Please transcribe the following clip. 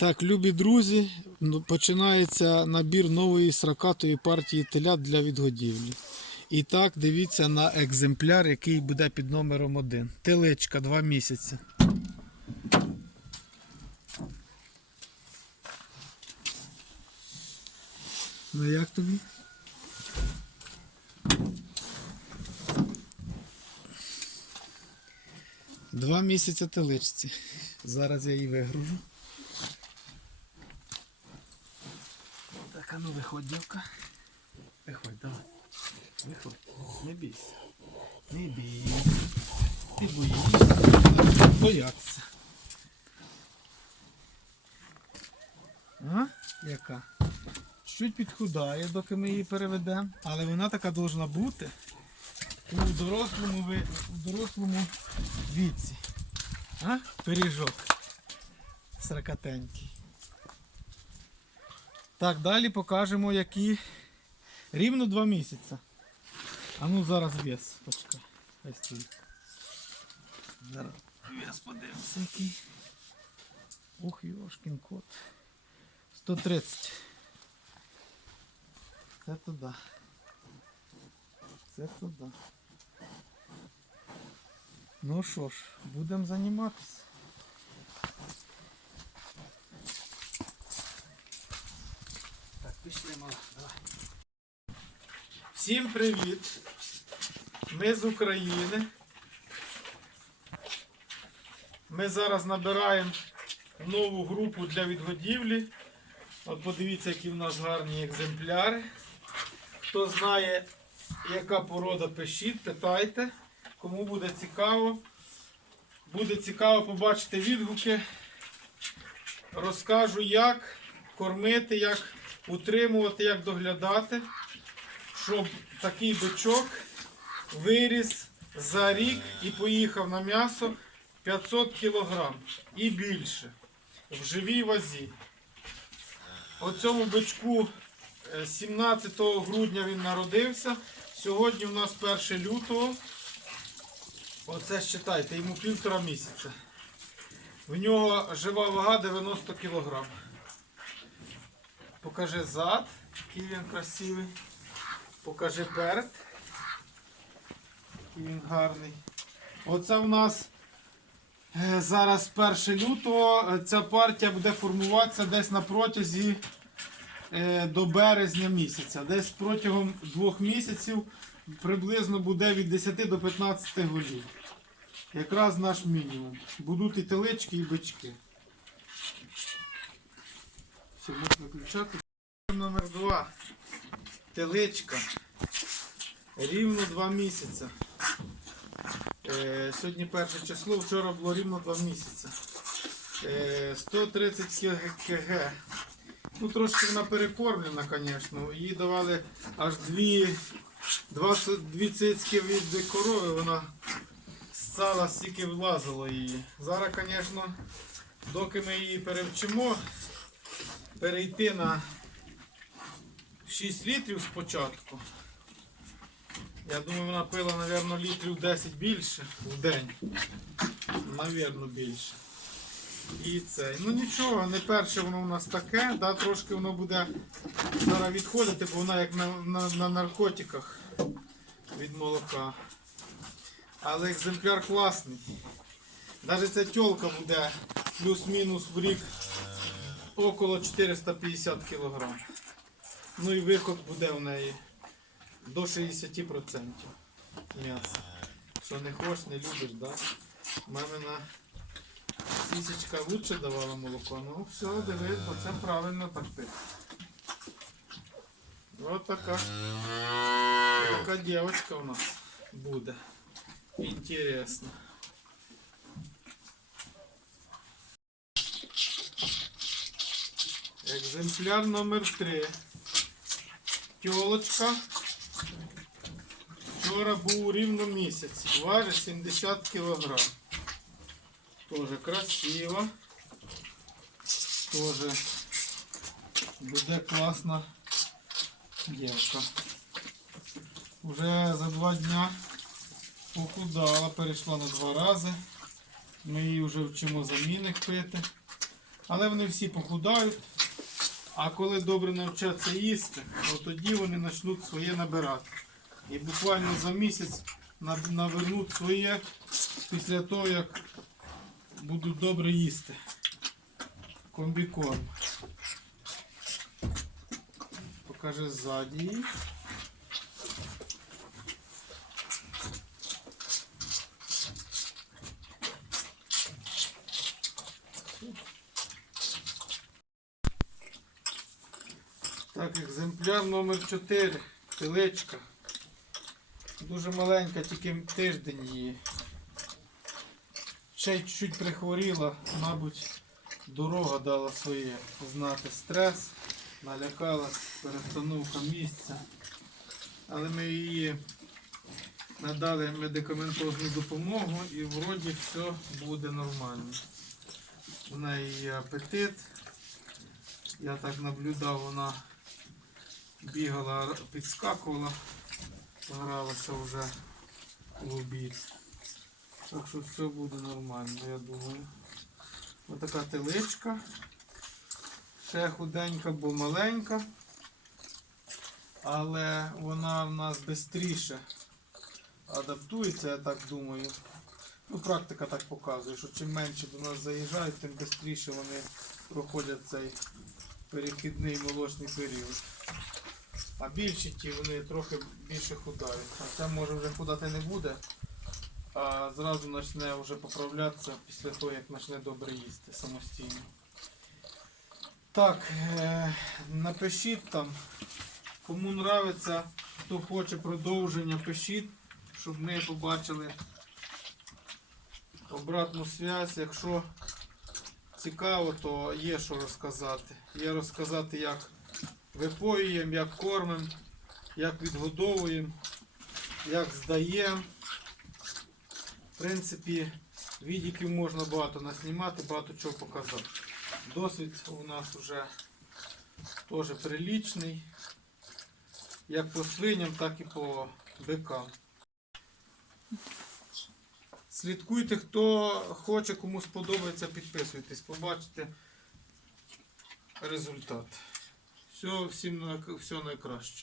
Так, любі друзі, ну, починається набір нової сракатої партії телят для відгодівлі. І так, дивіться на екземпляр, який буде під номером 1. Телечка 2 місяці. Ну як тобі? Два місяці телечці. Зараз я її вигружу. Так, а ну виходь, дівка. Виходь, давай. Виходь. Не бійся. Не бійся. Ти боїшся. Бояться. А? Яка? Чуть підхудає, доки ми її переведемо. Але вона така должна бути у дорослому, ви- у дорослому віці. А? Пиріжок. Сракатенький. Так, далі покажемо, які рівно 2 місяці. А ну зараз вес, почекай. Зараз вес подивимося який. Ух, йошкін кот. 130. Це туди. Це туди. Ну що ж, будемо займатися. Пішли, давай. Всім привіт! Ми з України. Ми зараз набираємо нову групу для відгодівлі. От подивіться, які в нас гарні екземпляри. Хто знає, яка порода пишіть, питайте. Кому буде цікаво. Буде цікаво побачити відгуки. Розкажу, як кормити, як утримувати, як доглядати, щоб такий бичок виріс за рік і поїхав на м'ясо 500 кг і більше в живій вазі. Оцьому бичку е, 17 грудня він народився. Сьогодні у нас 1 лютого. Оце считайте, йому півтора місяця. В нього жива вага 90 кг. Покажи зад, який він красивий. Покажи перед. Який він гарний. Оце в нас е, зараз 1 лютого. Ця партія буде формуватися десь на протязі е, до березня місяця. Десь протягом двох місяців приблизно буде від 10 до 15 голів. Якраз наш мінімум. Будуть і телички, і бички. Все, можна виключати. Номер 2. Теличка. Рівно 2 місяці. Е, сьогодні перше число, вчора було рівно 2 місяці. Е, 130 кг. Ну, трошки вона перекормлена, звісно. Їй давали аж дві, два, дві цицьки від корови, вона сала стільки влазило її. Зараз, звісно, доки ми її перевчимо, перейти на 6 літрів спочатку. Я думаю, вона пила, мабуть, літрів 10 більше в день. Навірно, більше. І це. Ну нічого, не перше воно у нас таке, да, трошки воно буде зараз відходити, бо вона як на, на, на наркотиках від молока. Але екземпляр класний. Навіть ця тьолка буде плюс-мінус в рік около 450 кг. Ну і виход буде в неї до 60% м'яса. Що не хочеш, не любиш, да? Мамина сісечка лучше давала молоко. Ну все, диви, оце правильно так ти. Ось така. Така дівчинка у нас буде. Інтересно. Екземпляр номер 3. Тілочка. Вчора був рівно місяць. Важить 70 кг. Тоже красиво. Тоже буде класна дівка. Уже за два дня похудала, перейшла на два рази. Ми її вже вчимо заміни пити. Але вони всі похудають. А коли добре навчаться їсти, то тоді вони почнуть своє набирати. І буквально за місяць навернуть своє після того, як будуть добре їсти. Комбікорм. Покаже ззаді. її. Так, екземпляр номер 4. Телечка. Дуже маленька, тільки тиждень її. Ще й чуть прихворіла, мабуть, дорога дала своє знати стрес, налякалась, перестановка місця. Але ми її надали медикаментозну допомогу і вроді все буде нормально. У неї є апетит. Я так наблюдав, вона бігала, підскакувала, гралася вже в обід. Так що все буде нормально, я думаю. Ось така теличка. Ще худенька, бо маленька. Але вона в нас швидше адаптується, я так думаю. Ну, практика так показує, що чим менше до нас заїжджають, тим швидше вони проходять цей перехідний молочний період. А більші ті вони трохи більше худають. А це може вже худати не буде, а зразу почне вже поправлятися після того, як почне добре їсти самостійно. Так, е, напишіть там, кому нравиться, хто хоче продовження, пишіть, щоб ми побачили обратну зв'язь. Якщо цікаво, то є що розказати. Є розказати, як випоюємо, як кормимо, як відгодовуємо, як здаємо. В принципі, відіків можна багато наснімати, багато чого показати. Досвід у нас вже теж прилічний. Як по свиням, так і по бикам. Слідкуйте, хто хоче, кому сподобається, підписуйтесь, побачите результат. Все, всім на- все найкраще.